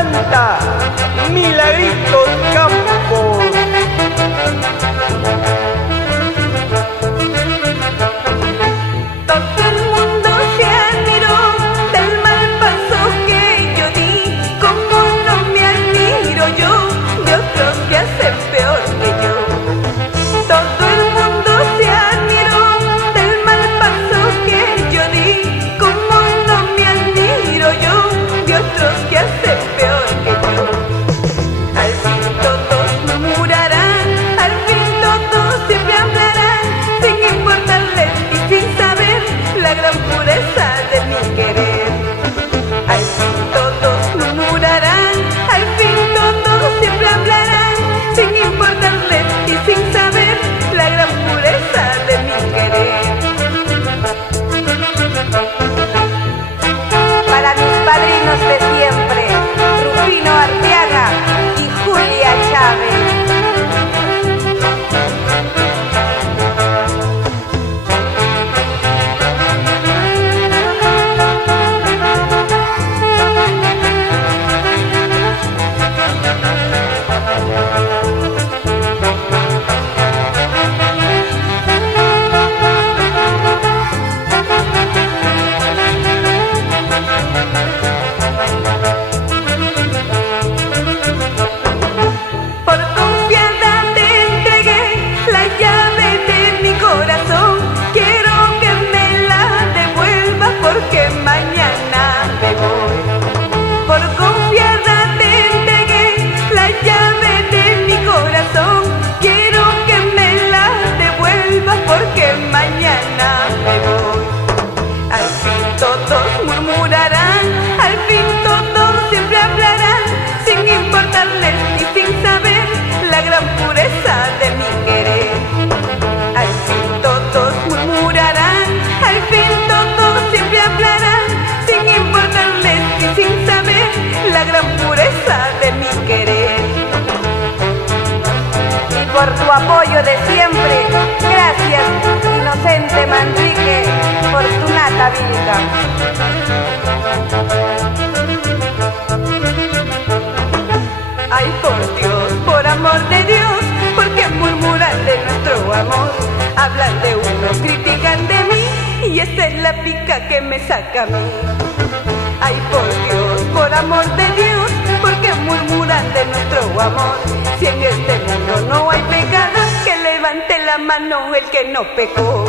canta Milagritos Campos. Todo el mundo se admiró del mal paso que yo di. Como no me admiro yo de otros que hacen peor que yo. Todo el mundo se admiró del mal paso que yo di. Como no me admiro yo de otros que hacen peor que yo. Al fin todos murmurarán, al fin todos siempre hablarán, sin importarles y sin saber la gran pureza de mi querer. Al fin todos murmurarán, al fin todos siempre hablarán, sin importarles y sin saber la gran pureza de mi querer. Para mis padrinos de siempre, Rufino Arteaga y Julia Chávez. Por confianza te entregué la llave de mi corazón. Quiero que me la devuelvas porque mañana me voy. Por confianza te entregué la llave de mi corazón. Quiero que me la devuelvas porque mañana me voy. Al fin todos murmurarán, al fin todos siempre hablarán, sin importarles y sin saber la gran pureza de mi querer. Al fin todos murmurarán, al fin todos siempre hablarán, sin importarles y sin saber la gran pureza de mi querer. Y por tu apoyo de siempre, gracias Inocente Manrique, Fortunata Vilca. Ay, por Dios, por amor de Dios, porque murmuran de nuestro amor. Hablan de uno, critican de mí, y esa es la pica que me saca a mí. Ay, por Dios, por amor de Dios, porque murmuran de nuestro amor. Si en este mundo no hay pecado, que levante la mano el que no pecó.